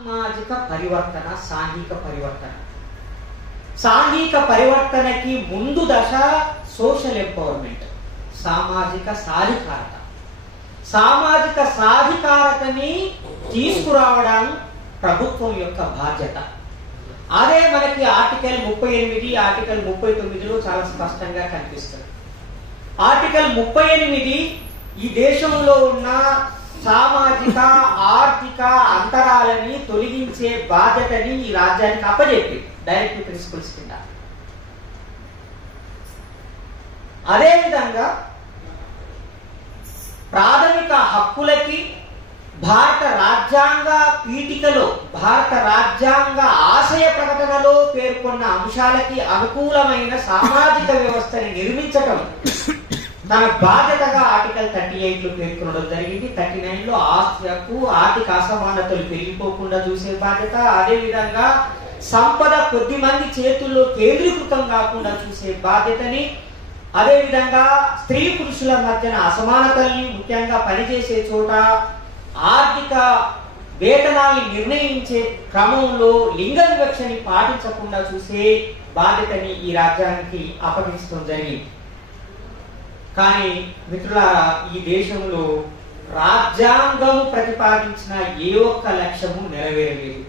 సామాజిక పరివర్తన, సాంఘిక పరివర్తన. సాంఘిక పరివర్తనకి ముందు దశ సోషల్ ఎంపవర్మెంట్, సామాజిక సాధికారత. సామాజిక సాధికారతని తీసుకురావడం ప్రభుత్వం యొక్క బాధ్యత. అదే మనకి ఆర్టికల్ 38, ఆర్టికల్ 39లో చాలా స్పష్టంగా కనిపిస్తుంది. ఆర్టికల్ 38 ఈ దేశంలో ఉన్న సామాజిక ఆర్థిక అంతరాలని తొలగించే బాధ్యతని ఈ రాజ్యానికి అప్పజెప్పి డైరెక్టివ్ ప్రిన్సిపల్స్ కింద. అదేవిధంగా ప్రాథమిక హక్కులకి భారత రాజ్యాంగ పీఠికలో, భారత రాజ్యాంగ ఆశయ ప్రకటనలో పేర్కొన్న అంశాలకి అనుకూలమైన సామాజిక వ్యవస్థని నిర్మించటం తన బాధ్యతగా ఆర్టికల్ 38లో పేర్కొనడం జరిగింది. 39లో ఆస్తి హక్కు, ఆర్థిక అసమానతలు పెరిగిపోకుండా చూసే బాధ్యత, అదేవిధంగా సంపద కొద్ది మంది చేతుల్లో కేంద్రీకృతం కాకుండా చూసే బాధ్యతని, అదేవిధంగా స్త్రీ పురుషుల మధ్యన అసమానతల్ని, ముఖ్యంగా పనిచేసే చోట ఆర్థిక వేతనాల్ని నిర్ణయించే క్రమంలో లింగ వివక్షని పాటించకుండా చూసే బాధ్యతని ఈ రాజ్యానికి అప్పగించడం జరిగింది. కానీ మిత్రులారా, ఈ దేశంలో రాజ్యాంగం ప్రతిపాదించిన ఏ ఒక్క లక్ష్యము నెరవేరలేదు.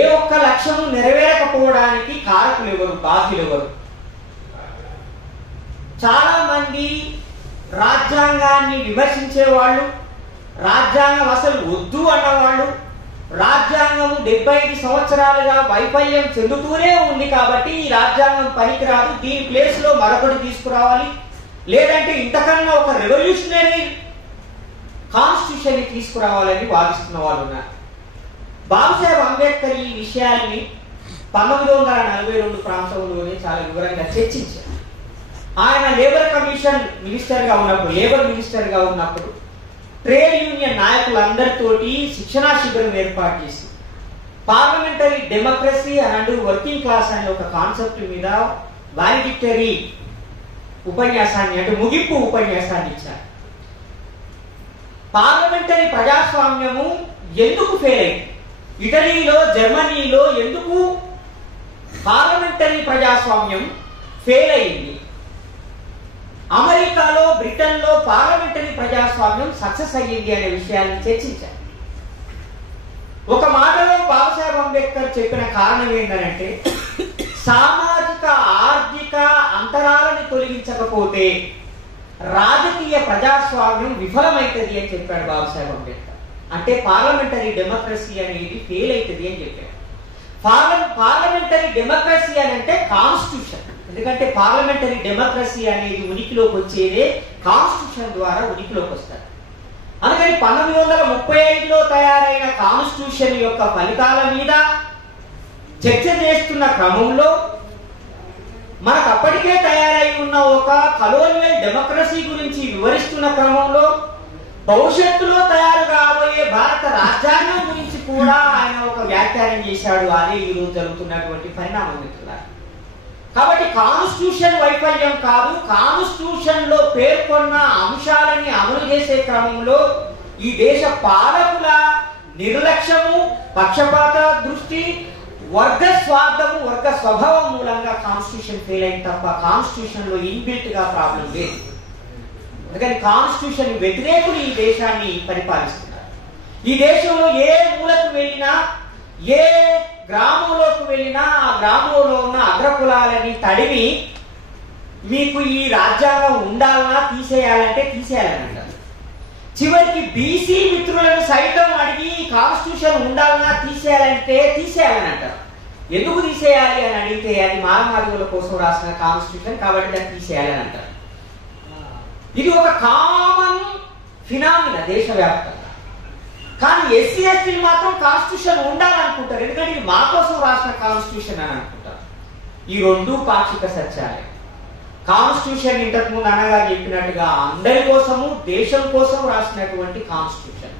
ఏ ఒక్క లక్ష్యము నెరవేరకపోవడానికి కారకులు ఎవరు, బాధ్యులు ఎవరు? చాలా మంది రాజ్యాంగాన్ని విమర్శించే వాళ్ళు, రాజ్యాంగం అసలు వద్దు అన్నవాళ్ళు, రాజ్యాంగం 75 సంవత్సరాలుగా వైఫల్యం చెందుతూనే ఉంది కాబట్టి ఈ రాజ్యాంగం పనికిరాదు, దీని ప్లేస్ లో మరొకటి తీసుకురావాలి, లేదంటే ఇంతకన్నా ఒక రెవల్యూషనరీ కాన్స్టిట్యూషన్ ని తీసుకురావాలని వాదిస్తున్న వాళ్ళు ఉన్నారు. బాబాసాహెబ్ అంబేద్కర్ ఈ విషయాన్ని 1942 ప్రాంతంలోనే చాలా వివరంగా చర్చించారు. ఆయన లేబర్ కమిషన్ మినిస్టర్ గా ఉన్నప్పుడు, లేబర్ మినిస్టర్ గా ఉన్నప్పుడు ట్రేడ్ యూనియన్ నాయకులందరితోటి శిక్షణా శిబిరం ఏర్పాటు చేసి parliamentary democracy and working class అనే ఒక కాన్సెప్ట్ మీద వాలిడిక్టరీ ఉపన్యాసాన్ని, అంటే ముగింపు ఉపన్యాసాన్ని ఇచ్చారు. పార్లమెంటరీ ప్రజాస్వామ్యము ఎందుకు ఫెయిల్ అయింది, ఇటలీలో జర్మనీలో ఎందుకు పార్లమెంటరీ ప్రజాస్వామ్యం ఫెయిల్ అయింది, అమెరికాలో బ్రిటన్లో పార్లమెంటరీ ప్రజాస్వామ్యం సక్సెస్ అయ్యింది అనే విషయాన్ని చర్చించారు. ఒక మాటలో బాబాసాహెబ్ అంబేద్కర్ చెప్పిన కారణం ఏంటంటే, సామాజిక ఆర్థిక అంతరాలను తొలగించకపోతే రాజకీయ ప్రజాస్వామ్యం విఫలమైతుంది అని చెప్పాడు బాబాసాహెబ్ అంబేద్కర్. అంటే పార్లమెంటరీ డెమోక్రసీ అనేది ఫెయిల్ అవుతుంది అని చెప్పాడు. పార్లమెంటరీ డెమోక్రసీ అని అంటే కాన్స్టిట్యూషన్, ఎందుకంటే పార్లమెంటరీ డెమోక్రసీ అనేది ఉనికిలోకి వచ్చేదే కాన్స్టిట్యూషన్ ద్వారా ఉనికిలోకి వస్తారు. అందుకని 1935లో తయారైన కాన్స్టిట్యూషన్ యొక్క ఫలితాల మీద చర్చ చేస్తున్న క్రమంలో మనకు అప్పటికే తయారై ఉన్న ఒక కలోనియల్ డెమోక్రసీ గురించి వివరిస్తున్న క్రమంలో భవిష్యత్తులో తయారు కాబోయే భారత రాజ్యాంగం గురించి కూడా ఆయన ఒక వ్యాఖ్యానం చేశాడు. అదే ఈ రోజు జరుగుతున్నటువంటి పరిణామం మిత్రులారా. కాబట్టి కాన్స్టిట్యూషన్ వైఫల్యం కాదు, కాన్స్టిట్యూషన్ లో పేర్కొన్న అంశాలని అమలు చేసే క్రమంలో ఈ దేశ పాలకుల నిర్లక్ష్యము, పక్షపాత దృష్టి, వర్గ స్వార్థము, వర్గ స్వభావం మూలంగా కాన్స్టిట్యూషన్ ఫెయిల్ అయింది తప్ప కాన్స్టిట్యూషన్ లో ఇన్బిల్ట్ గా ప్రాబ్లం లేదు. అందుకని కాన్స్టిట్యూషన్ వ్యతిరేకులు ఈ దేశాన్ని పరిపాలిస్తున్నారు. ఈ దేశంలో ఏ మూలకు వెళ్ళినా, ఏ గ్రామంలోకి వెళ్ళినా ఆ గ్రామంలో ఉన్న అగ్రకులాలని తడిమి మీకు ఈ రాజ్యాంగం ఉండాలన్నా తీసేయాలంటే తీసేయాలని అంటారు. చివరికి బీసీ మిత్రులను సైతం అడిగి కాన్స్టిట్యూషన్ ఉండాలన్నా తీసేయాలంటే తీసేయాలని అంటారు. ఎందుకు తీసేయాలి అని అడిగితే అది మానవాళిల కోసం రాసిన కాన్స్టిట్యూషన్ కాబట్టి దాన్ని తీసేయాలని అంటారు. ఇది ఒక కామన్ ఫినామినా దేశవ్యాప్తంగా. కానీ ఎస్సీ ఎస్టీలు మాత్రం కాన్స్టిట్యూషన్ ఉండాలనుకుంటారు, ఎందుకంటే ఇది మా కోసం రాసిన కాన్స్టిట్యూషన్ అని అనుకుంటారు. ఈ రెండు పాక్షిక సత్యాలే. కాన్స్టిట్యూషన్ ఇంతకు ముందు అన్నగారు చెప్పినట్టుగా అందరి కోసము, దేశం కోసం రాసినటువంటి కాన్స్టిట్యూషన్.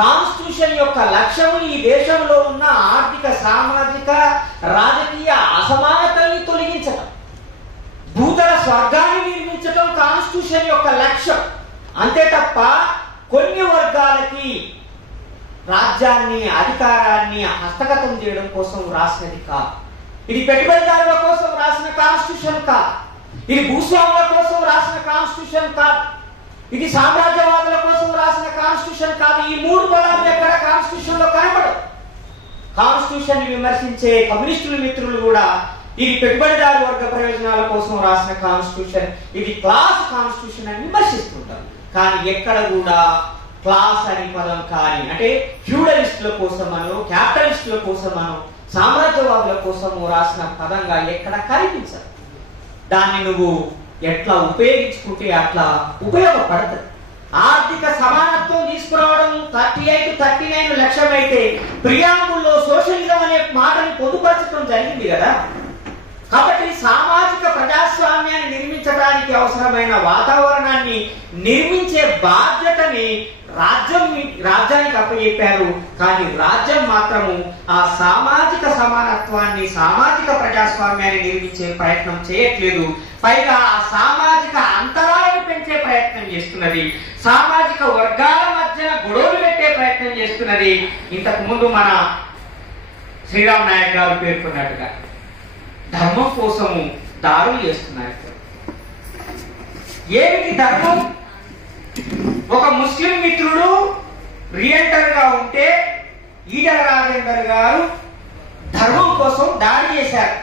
కాన్స్టిట్యూషన్ యొక్క లక్ష్యము ఈ దేశంలో ఉన్న ఆర్థిక, సామాజిక, రాజకీయ అసమానతల్ని తొలగించడం, భూతల స్వర్గాన్ని నిర్మించడం కాన్స్టిట్యూషన్ యొక్క లక్ష్యం. అంతే తప్ప కొన్ని వర్గాలకి రాజ్యాన్ని, అధికారాన్ని హస్తగతం చేయడం కోసం రాసినది కాదు. ఇది పెట్టుబడిదారుల కోసం రాసిన కాన్స్టిట్యూషన్ కాదు. ఇది భూస్వాముల కోసం రాసిన కాన్స్టిట్యూషన్ కాదు. ఇది సామ్రాజ్యవాదుల కోసం రాసిన కాన్స్టిట్యూషన్ కాదు. ఈ మూడు పదాలు ఎక్కడ కాన్స్టిట్యూషన్ లో కనబడవు. కాన్స్టిట్యూషన్ విమర్శించే కమ్యూనిస్టుల మిత్రులు కూడా ఇది పెట్టుబడిదారు వర్గ ప్రయోజనాల కోసం రాసిన కాన్స్టిట్యూషన్, ఇది క్లాస్ కాన్స్టిట్యూషన్ అని విమర్శిస్తుంటారు. కానీ ఎక్కడ కూడా క్లాస్ అని పదం కానీ, అంటే ఫ్యూడలిస్టుల కోసమనో, క్యాపిటలిస్టుల కోసమనో, సామ్రాజ్యవాదుల కోసమో రాసిన పదంగా ఎక్కడ కనిపించదు. దాన్ని నువ్వు ఎట్లా ఉపయోగించుకుంటే అట్లా ఉపయోగపడదు. ఆర్థిక సమానత్వం తీసుకురావడం 38-39 లక్ష్యమైతే ప్రియాంబుల్లో సోషలిజం అనే మాటని పొందుపరచడం జరిగింది కదా. కాబట్టి సామాజిక ప్రజాస్వామ్యాన్ని నిర్మించడానికి అవసరమైన వాతావరణాన్ని నిర్మించే బాధ్యతని రాజ్యానికి అప్పచెప్పారు. కానీ రాజ్యం మాత్రము ఆ సామాజిక సమానత్వాన్ని, సామాజిక ప్రజాస్వామ్యాన్ని నిర్మించే ప్రయత్నం చేయట్లేదు. పైగా ఆ సామాజిక అంతరాలను పెంచే ప్రయత్నం చేస్తున్నది. సామాజిక వర్గాల మధ్య గొడవలు పెట్టే ప్రయత్నం చేస్తున్నది. ఇంతకు ముందు మన శ్రీరామ్ నాయక్ గారు పేర్కొన్నట్టుగా ధర్మం కోసము దారులు చేస్తున్నారు. ఏమిటి ధర్మం? ఒక ముస్లిం మిత్రుడు రియంటర్ గా ఉంటే ఈటల రాజేందర్ గారు ధర్మం కోసం దాడి చేశారు.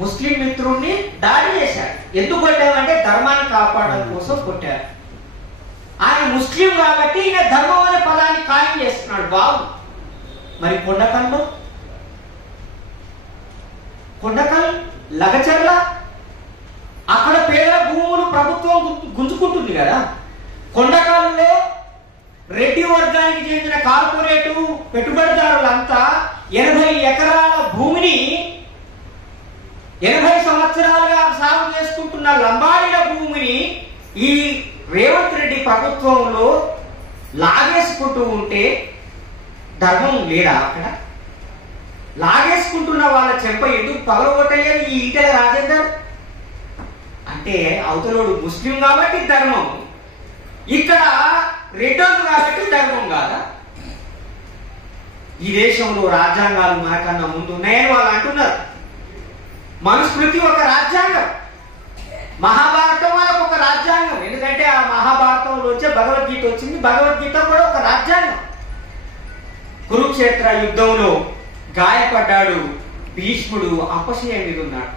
ముస్లిం మిత్రుడిని దాడి చేశారు. ఎందుకు కొట్టారంటే ధర్మాన్ని కాపాడడం కోసం కొట్టారు. ఆయన ముస్లిం కాబట్టి ఈయన ధర్మం అనే పదాన్ని ఖాయం చేస్తున్నాడు. బాబు మరి కొండకల్లు, లగచర్ల అక్కడ పేదల భూములు ప్రభుత్వం గుంజుకుంటుంది కదా. కొండకల్లో రెడ్డి వర్గానికి చెందిన కార్పొరేటు పెట్టుబడిదారులంతా 80 ఎకరాల భూమిని 80 సంవత్సరాలుగా సాగు చేసుకుంటున్న లంబాడీల భూమిని ఈ రేవంత్ రెడ్డి ప్రభుత్వంలో లాగేసుకుంటూ ఉంటే ధర్మం లేదా? అక్కడ లాగేసుకుంటున్న వాళ్ళ చెంప ఎందుకు పగలగొట్టలేదు ఈ ఈటల రాజేందర్? అంటే అవతలోడు ముస్లిం కాబట్టి ధర్మం, ఇక్కడ రెడ్డోలు కాబట్టి ధర్మం కాదా? ఈ దేశంలో రాజ్యాంగాలు మనకన్నా ముందు ఉన్నాయని వాళ్ళు అంటున్నారు. మనుస్మృతి ఒక రాజ్యాంగం, మహాభారతం వాళ్ళకు ఒక రాజ్యాంగం. ఎందుకంటే ఆ మహాభారతంలో వచ్చే భగవద్గీత వచ్చింది. భగవద్గీత కూడా ఒక రాజ్యాంగం. కురుక్షేత్ర యుద్ధంలో గాయపడ్డాడు భీష్ముడు, అపశయం మీద ఉన్నాడు.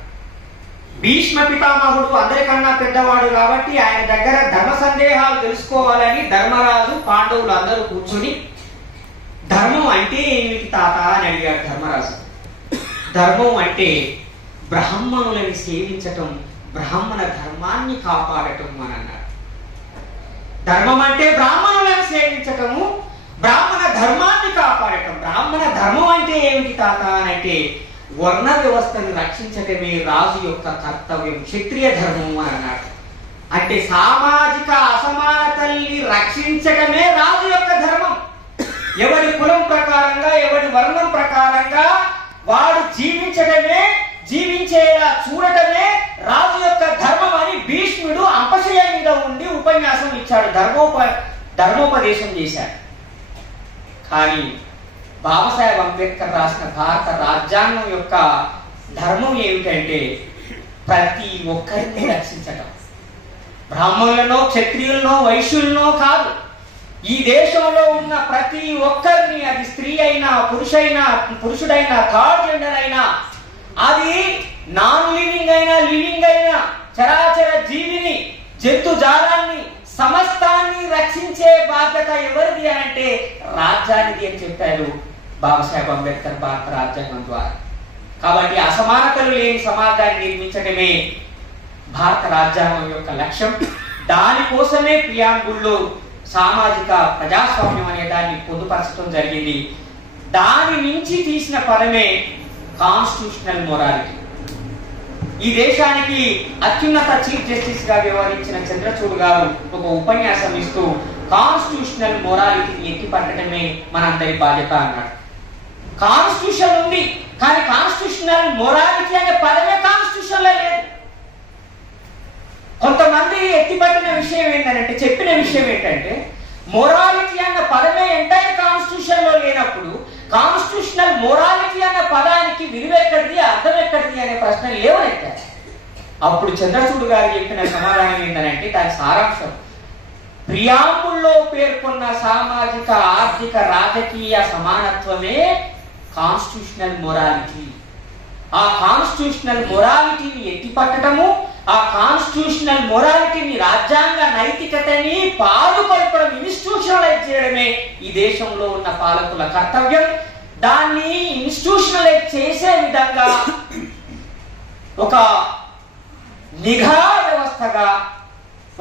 భీష్మ పితామహుడు అందరికన్నా పెద్దవాడు కాబట్టి ఆయన దగ్గర ధర్మ సందేహాలు తెలుసుకోవాలని ధర్మరాజు, పాండవులు అందరూ కూర్చొని ధర్మం అంటే ఏమిటి తాత అని అడిగాడు ధర్మరాజు. ధర్మం అంటే బ్రాహ్మణులని సేవించటం, బ్రాహ్మణ ధర్మాన్ని కాపాడటం అని అన్నాడు. ధర్మం అంటే బ్రాహ్మణులను సేవించటము, బ్రాహ్మణ ధర్మాన్ని కాపాడటం. బ్రాహ్మణ ధర్మం అంటే ఏమిటి తాత అని అంటే వర్ణ వ్యవస్థను రక్షించటమే రాజు యొక్క కర్తవ్యం, క్షత్రియ ధర్మం అని అన్నాడు. అంటే సామాజిక అసమానతల్ని రక్షించటమే రాజు యొక్క ధర్మం. ఎవరి కులం ప్రకారంగా, ఎవరి వర్ణం ప్రకారంగా వాడు జీవించేలా చూడటమే రాజు యొక్క ధర్మం అని భీష్ముడు అపశయ మీద ఉండి ఉపన్యాసం ఇచ్చాడు, ధర్మోపదేశం చేశాడు. కానీ బాబాసాహెబ్ అంబేద్కర్ రాసిన భారత రాజ్యాంగం యొక్క ధర్మం ఏమిటంటే ప్రతి ఒక్కరిని రక్షించటం. బ్రాహ్మణులనో, క్షత్రియులనో, వైశ్యులనో కాదు, ఈ దేశంలో ఉన్న ప్రతి ఒక్కరిని, అది స్త్రీ అయినా, పురుషుడైనా, థర్డ్ జెండర్ అయినా, అది నాన్ లివింగ్ అయినా, లివింగ్ అయినా, చరాచర జీవిని, జంతు జాలాన్ని, సమస్తాన్ని రక్షించే బాధ్యత ఎవరిది అంటే రాజ్యానికి అని చెప్పారు బాబాసాహెబ్ అంబేద్కర్ భారత రాజ్యాంగం ద్వారా. కాబట్టి అసమానతలు లేని సమాజాన్ని నిర్మించడమే భారత రాజ్యాంగం యొక్క లక్ష్యం. దానికోసమే ప్రియాంబుల్లో సామాజిక ప్రజాస్వామ్యం అనే దాన్ని పొందుపరచడం జరిగింది. దాని నుంచి తీసిన పదమే కాన్స్టిట్యూషనల్ మొరాలిటీ. ఈ దేశానికి అత్యున్నత చీఫ్ జస్టిస్ గా వ్యవహరించిన చంద్రచూడ్ గారు ఒక ఉపన్యాసం ఇస్తూ కాన్స్టిట్యూషనల్ మొరాలిటీని ఎత్తిపట్టడమే మనందరి బాధ్యత అన్నాడు. కాన్స్టిట్యూషన్ ఉంది, కానీ కాన్స్టిట్యూషనల్ మొరాలిటీ అనే పదమే కాన్స్టిట్యూషన్ లో లేదు. కొంతమంది ఎత్తిపట్టిన విషయం ఏంటంటే, చెప్పిన విషయం ఏంటంటే మొరాలిటీ అన్న పదమే ఎంటైర్ కాన్స్టిట్యూషన్ లో లేదు. కాన్స్టిట్యూషనల్ మొరాలిటీ అన్న పదానికి విలువ ఎక్కడిది, అర్థం ఎక్కడిది అనే ప్రశ్న లేవనెత్తారు. అప్పుడు చంద్రచూడ్ గారు చెప్పిన సమాధానం ఏంటంటే దాని సారాంశం ప్రియాంబుల్లో పేర్కొన్న సామాజిక, ఆర్థిక, రాజకీయ సమానత్వమే కాన్స్టిట్యూషనల్ మొరాలిటీ. ఆ కాన్స్టిట్యూషనల్ మొరాలిటీని ఎత్తిపట్టడము, ఆ కాన్స్టిట్యూషనల్ మొరాలిటీని, రాజ్యాంగ నైతికతని పాదుకొల్పడం, ఇన్స్టిట్యూషనలైజ్ చేయడమే ఈ దేశంలో ఉన్న పాలకుల కర్తవ్యం. దాన్ని ఇన్స్టిట్యూషనలైజ్ చేసే విధంగా ఒక నిఘా వ్యవస్థగా,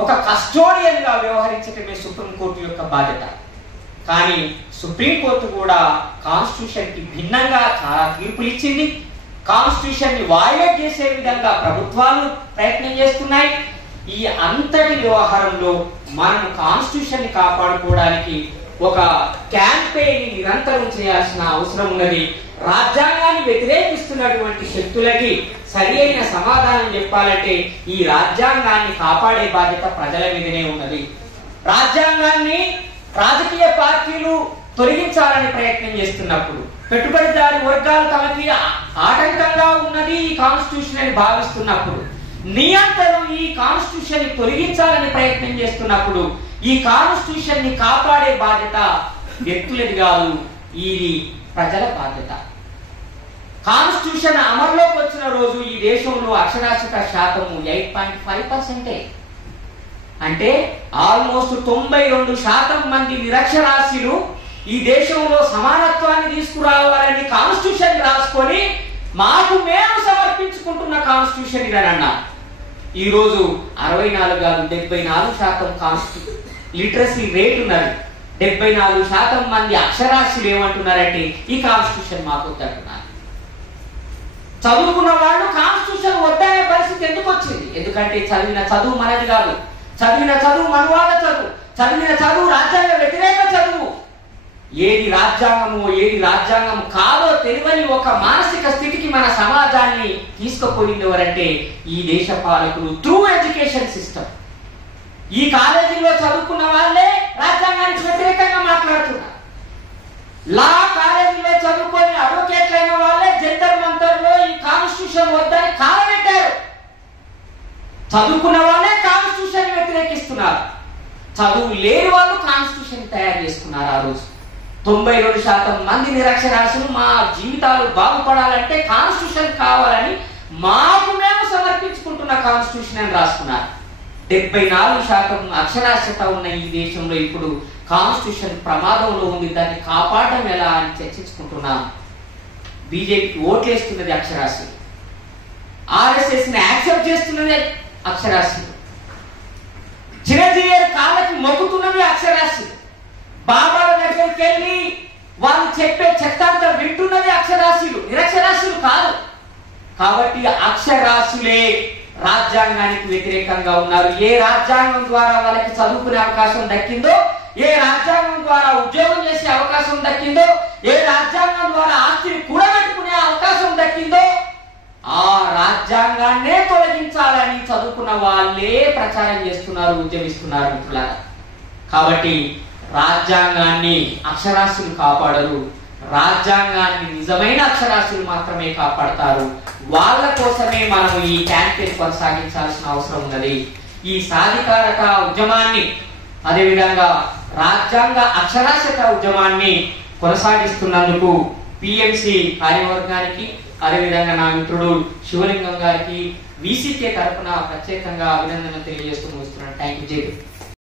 ఒక కస్టోడియన్ గా వ్యవహరించడమే సుప్రీంకోర్టు యొక్క బాధ్యత. కానీ సుప్రీంకోర్టు కూడా కాన్స్టిట్యూషన్ కి భిన్నంగా చాలా తీర్పులు ఇచ్చింది. కాన్స్టిట్యూషన్ ని వైలేట్ చేసే విధంగా ప్రభుత్వాలు ప్రయత్నం చేస్తున్నాయి. ఈ అంతటి వ్యవహారంలో మనం కాన్స్టిట్యూషన్ ని కాపాడుకోవడానికి ఒక క్యాంపెయిన్ నిరంతరం చేయాల్సిన అవసరం ఉన్నది. రాజ్యాంగాన్ని వ్యతిరేకిస్తున్నటువంటి శక్తులకి సరి అయిన సమాధానం చెప్పాలంటే ఈ రాజ్యాంగాన్ని కాపాడే బాధ్యత ప్రజల మీదనే ఉన్నది. రాజ్యాంగాన్ని రాజకీయ పార్టీలు తొలగించాలని ప్రయత్నం చేస్తున్నప్పుడు, పెట్టుబడిదారి వర్గాలు తమకి ఆటంకంగా ఉన్నది ఈ కాన్స్టిట్యూషన్ అని భావిస్తున్నప్పుడు, నియంత్రణలు ఈ కాన్స్టిట్యూషన్ ని తొలగించాలని ప్రయత్నం చేస్తున్నప్పుడు, ఈ కాన్స్టిట్యూషన్ ని కాపాడే బాధ్యత వ్యక్తులది కాదు, ఇది ప్రజల బాధ్యత. కాన్స్టిట్యూషన్ అమల్లోకి వచ్చిన రోజు ఈ దేశంలో అక్షరాస్యత శాతము 8.5%. అంటే ఆల్మోస్ట్ 92% మంది నిరక్షరాస్యులు ఈ దేశంలో సమానత్వాన్ని తీసుకురావాలని కాన్స్టిట్యూషన్ రాసుకొని మాకు మేము సమర్పించుకుంటున్న కాన్స్టిట్యూషన్ ఇదనన్నా. ఈ రోజు 64 కాదు 74% లిటరసీ రేట్ ఉన్నది. 74% మంది అక్షరాస్యులు ఏమంటున్నారంటే ఈ కాన్స్టిట్యూషన్ మాకు వద్దంటున్నారు. చదువుకున్న వాళ్ళు కాన్స్టిట్యూషన్ వద్దనే పరిస్థితి ఎందుకు వచ్చింది? ఎందుకంటే చదివిన చదువు మనది కాదు, చదివిన చదువు మనవాళ్ళ చదువు, చదివిన చదువు రాజ్యాంగ వ్యతిరేక చదువు. ఏది రాజ్యాంగమో ఏది రాజ్యాంగం కాదో తెలియని ఒక మానసిక స్థితికి మన సమాజాన్ని తీసుకుపోయింది ఎవరంటే ఈ దేశ పాలకులు త్రూ ఎడ్యుకేషన్ సిస్టమ్. ఈ కాలేజీలో చదువుకున్న వాళ్ళే రాజ్యాంగానికి వ్యతిరేకంగా మాట్లాడుతున్నారు. లా కాలేజీలో చదువుకొని అడ్వకేట్లైన వాళ్ళే జంతర్ మంతర్లో ఈ కాన్స్టిట్యూషన్ వద్దని కాలబెట్టారు. చదువుకున్న వాళ్ళే కాన్స్టిట్యూషన్ వ్యతిరేకిస్తున్నారు. చదువు లేని వాళ్ళు కాన్స్టిట్యూషన్ తయారు చేసుకున్నారు. ఆ రోజు 92% మంది నిరక్షరాస్యులు మా జీవితాలు బాగుపడాలంటే కాన్స్టిట్యూషన్ కావాలని మాకు మేము సమర్పించుకుంటున్న కాన్స్టిట్యూషన్ అని రాసుకున్నారు. 74% అక్షరాస్యత ఉన్న ఈ దేశంలో ఇప్పుడు కాన్స్టిట్యూషన్ ప్రమాదంలో ఉంది. దాన్ని కాపాడడం ఎలా అని చర్చించుకుంటున్నాం. బీజేపీకి ఓట్లేస్తున్నది అక్షరాస్యులు, ఆర్ఎస్ఎస్ ని యాక్సెప్ట్ చేస్తున్నది అక్షరాస్యులు, చిరంజీవి కాళ్ళకి మొక్కుతున్నది అక్షరాస్యులు, బాబాల దగ్గరికి వెళ్ళి వాళ్ళు చెప్పే చెత్తంతా వింటున్నది అక్షరాస్యులు, నిరక్షరాస్యులు కాదు. కాబట్టి అక్షరాస్యులే రాజ్యాంగానికి వ్యతిరేకంగా ఉన్నారు. ఏ రాజ్యాంగం ద్వారా వాళ్ళకి చదువుకునే అవకాశం దక్కిందో, ఏ రాజ్యాంగం ద్వారా ఉద్యోగం చేసే అవకాశం దక్కిందో, ఏ రాజ్యాంగం ద్వారా ఆస్తిని కూడబెట్టుకునే అవకాశం దక్కిందో ఆ రాజ్యాంగాన్నే తొలగించాలని చదువుకున్న వాళ్ళే ప్రచారం చేస్తున్నారు, ఉద్యమిస్తున్నారు మిత్రులారా. కాబట్టి రాజ్యాంగాన్ని అక్షరాస్యులు కాపాడరు, రాజ్యాంగాన్ని నిజమైన అక్షరాస్యులు మాత్రమే కాపాడతారు. వాళ్ళ కోసమే మనం ఈ క్యాంపెయిన్ కొనసాగించాల్సిన అవసరం ఉన్నది. ఈ సాధికారత ఉద్యమాన్ని, అదేవిధంగా రాజ్యాంగ అక్షరాస్యత ఉద్యమాన్ని కొనసాగిస్తున్నందుకు పిఎంసి కార్యవర్గానికి, అదేవిధంగా నా మిత్రుడు శివలింగం గారికి VCK తరఫున ప్రత్యేకంగా అభినందనలు తెలియజేస్తూ ముగిస్తున్నాను. Thank you.